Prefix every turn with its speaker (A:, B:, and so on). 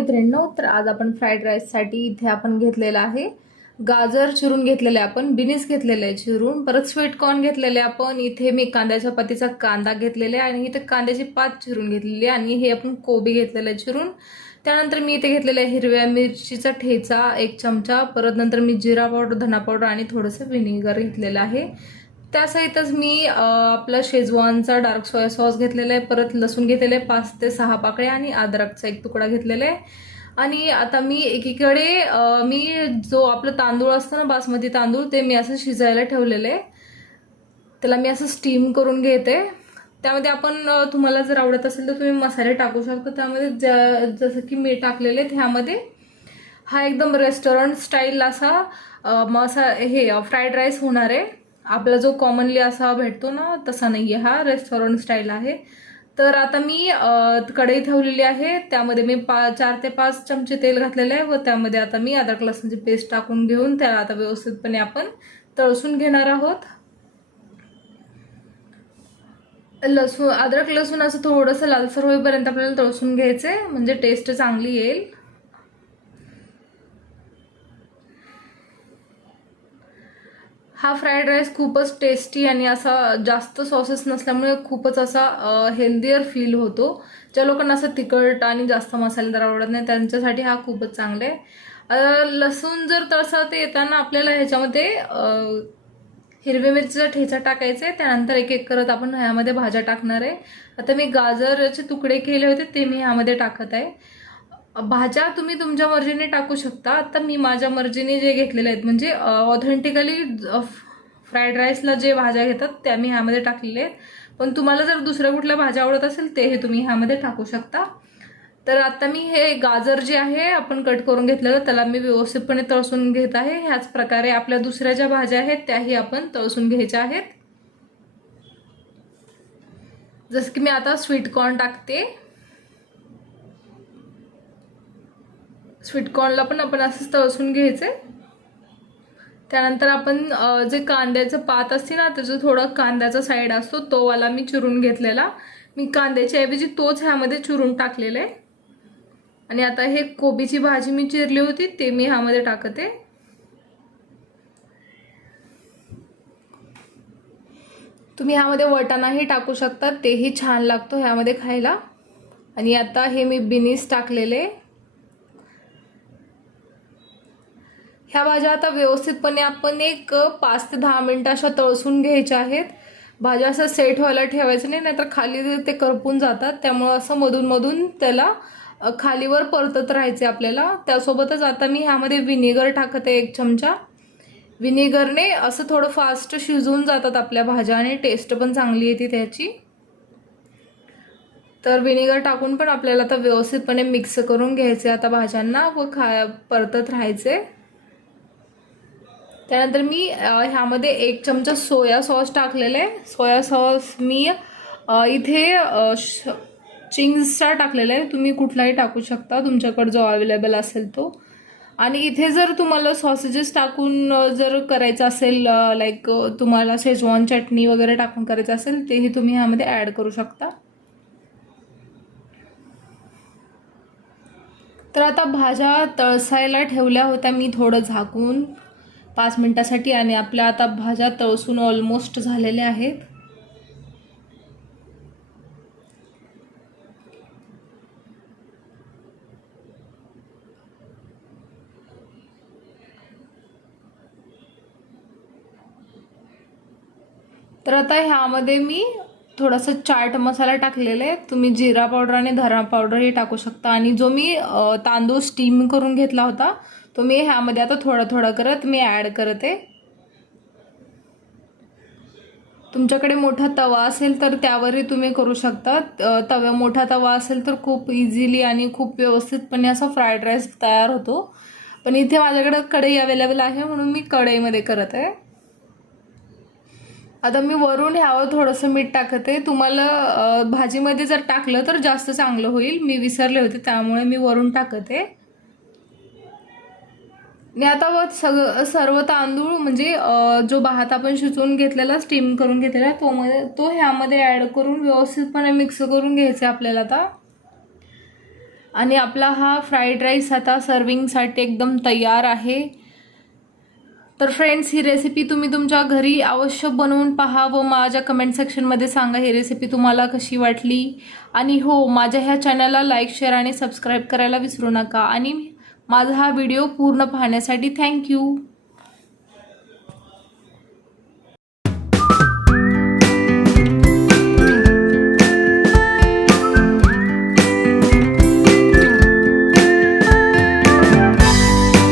A: मैत्रिणींनो तर आज आपण फ्राईड राईससाठी इथे आपण घेतलेलं आहे. गाजर चिरून घेतलेले आपण बिनीस घेतलेले आहे चिरून परत स्वीट कॉर्न घेतलेले आपण इथे मी कांद्याच्या पातीचा कांदा घेतलेला आहे आणि इथे कांद्याची पात चिरून घेतलेली आहे आणि हे आपण कोबी घेतलेलं आहे चिरून. त्यानंतर मी इथे घेतलेलं आहे हिरव्या मिरचीचा ठेचा एक चमचा परत नंतर मी जिरा पावडर धना पावडर आणि थोडंसं विनेगर घेतलेलं आहे. त्यासहितच मी आपला शेजवानचा डार्क सोया सॉस घेतलेला आहे परत लसूण घेतलेलं आहे पाच ते सहा पाकळ्या आणि अद्रकचा एक तुकडा घेतलेला आहे. आणि आता मी एकीकडे मी जो आपलं तांदूळ असतं ना बासमती तांदूळ ते मी असं शिजायला ठेवलेलं आहे. त्याला मी असं स्टीम करून घेते. त्यामध्ये आपण तुम्हाला जर आवडत असेल तर तुम्ही मसाले टाकू शकता. त्यामध्ये ज जसं की मी टाकलेले आहेत ह्यामध्ये. हा एकदम रेस्टॉरंट स्टाईल असा मसा हे फ्राईड राईस होणार आहे. आपला जो कॉमनली असा भेटतो ना तसा नाही आहे हा रेस्टॉरंट स्टाईल आहे. तर आता मी कढई ठेवलेली आहे त्यामध्ये मी पा चार ते पाच चमचे तेल घातलेले आहे व त्यामध्ये आता मी अद्रक लसणाची पेस्ट टाकून घेऊन त्याला आता व्यवस्थितपणे आपण तळसून घेणार आहोत. लसूण अद्रक लसूण असं थोडंसं लालसर होईपर्यंत आपल्याला तळसून घ्यायचं आहे म्हणजे टेस्ट चांगली येईल. हा फ्राईड राईस खूपच टेस्टी आणि असा जास्त सॉसेस नसल्यामुळे खूपच असा हेल्दीअर फील होतो. ज्या लोकांना असं तिखट आणि जास्त मसालेदार आवडत नाही त्यांच्यासाठी हा खूपच चांगला आहे. लसूण जर तसा ते येताना आपल्याला ह्याच्यामध्ये हिरव्या हिरवी मिरचीचा ठेचा टाकायचा आहे त्यानंतर एक एक करत आपण ह्यामध्ये भाज्या टाकणार आहे. आता मी गाजरचे तुकडे केले होते ते मी ह्यामध्ये टाकत आहे. भाज्या तुम्ही तुमच्या मर्जीने टाकू शकता. आता मी माझ्या मर्जीने जे घेतलेले आहेत म्हणजे ऑथेंटिकली फ्राईड राईसला जे भाज्या घेतात त्या मी ह्यामध्ये टाकलेले आहेत. पण तुम्हाला जर दुसऱ्या कुठल्या भाज्या आवडत असेल ते हे तुम्ही ह्यामध्ये टाकू शकता. तर आता मी हे गाजर जे आहे आपण कट करून घेतलेलं त्याला मी व्यवस्थितपणे तळसून घेत आहे. ह्याच प्रकारे आपल्या दुसऱ्या ज्या भाज्या आहेत त्याही आपण तळसून घ्यायच्या आहेत. जसं की मी आता स्वीट कॉर्न टाकते. स्वीटकॉर्नला पण आपण असंच तळसून घ्यायचं. त्यानंतर आपण जे कांद्याचं पात असते ना त्याचं थोडं कांद्याचा साईड असतो तो वाला मी चिरून घेतलेला. मी कांद्याच्या ऐवजी तोच ह्यामध्ये चिरून टाकलेला. आहे आणि आता हे कोबीची भाजी मी चिरली होती ते मी ह्यामध्ये टाकते. तुम्ही ह्यामध्ये वटाणाही टाकू शकता तेही छान लागतो ह्यामध्ये खायला. आणि आता हे मी बिनीस टाकलेले. ह्या भाज्या आता व्यवस्थितपणे आपण एक पाच ते दहा मिनटं अशा तळसून घ्यायच्या आहेत. भाज्या असं सेट व्हायला ठेवायचं नाही नाहीतर खाली ते करपून जातात. त्यामुळं असं मधून मधून त्याला खालीवर परतत राहायचे आपल्याला. त्यासोबतच आता मी ह्यामध्ये विनेगर टाकत आहे एक चमचा. विनेगरने असं थोडं फास्ट शिजवून जातात आपल्या भाज्या आणि टेस्ट पण चांगली येते त्याची. तर विनेगर टाकून पण आपल्याला आता व्यवस्थितपणे मिक्स करून घ्यायचे आता भाज्यांना व खा परतत राहायचे त्यानंतर मी ह्यामध्ये एक चमचा सोया सॉस टाकलेला. आहे सोया सॉस मी इथे श चिंग्सचा टाकलेला. आहे तुम्ही कुठलाही टाकू शकता. तुमच्याकडे जो अवेलेबल असेल तो. आणि इथे जर तुम्हाला सॉसेजेस टाकून जर करायचं असेल लाईक तुम्हाला शेजवान चटणी वगैरे टाकून करायचं असेल तेही तुम्ही ह्यामध्ये ॲड करू शकता. तर आता भाज्या तळसायला ठेवल्या होत्या मी थोडं झाकून. पाच मिनटासाठी आणि आपल्या आता भाज्या तळसून ऑलमोस्ट झालेल्या आहेत. तर आता ह्यामध्ये मी थोडासा चाट मसाला टाकलेला आहे तुम्ही जिरा पावडर आणि धरा पावडर हे टाकू शकता. आणि जो मी तांदूळ स्टीम करून घेतला होता तो मी ह्यामध्ये आता थोडा थोडा करत मी ॲड करते. तुमच्याकडे मोठा तवा असेल तर त्यावरही तुम्ही करू शकता. तव्या मोठा तवा असेल तर खूप इझिली आणि खूप व्यवस्थितपणे असा फ्राईड राईस तयार होतो. पण इथे माझ्याकडे कढई अवेलेबल आहे म्हणून मी कढईमध्ये करत. आहे आता मी वरून ह्यावर थोडंसं मीठ टाकते. तुम्हाला भाजीमध्ये जर टाकलं तर जास्त चांगलं होईल. मी विसरले होते त्यामुळे मी वरून टाकते. मी आता व सग सर्व तांदूळ म्हणजे जो भात आपण शिजवून घेतलेला स्टीम करून घेतलेला तो मध्ये तो ह्यामध्ये ॲड करून व्यवस्थितपणे मिक्स करून घ्यायचा आपल्याला आता. आणि आपला हा फ्राईड राईस आता सर्विंगसाठी एकदम तयार आहे. तर फ्रेंड्स ही रेसिपी तुम्ही तुमच्या घरी अवश्य बनवून पहा व माझ्या कमेंट सेक्शनमध्ये सांगा ही रेसिपी तुम्हाला कशी वाटली. आणि हो माझ्या ह्या चॅनलला लाईक शेअर आणि सबस्क्राईब करायला विसरू नका. आणि माझा हा व्हिडिओ पूर्ण पाहण्यासाठी थँक्यू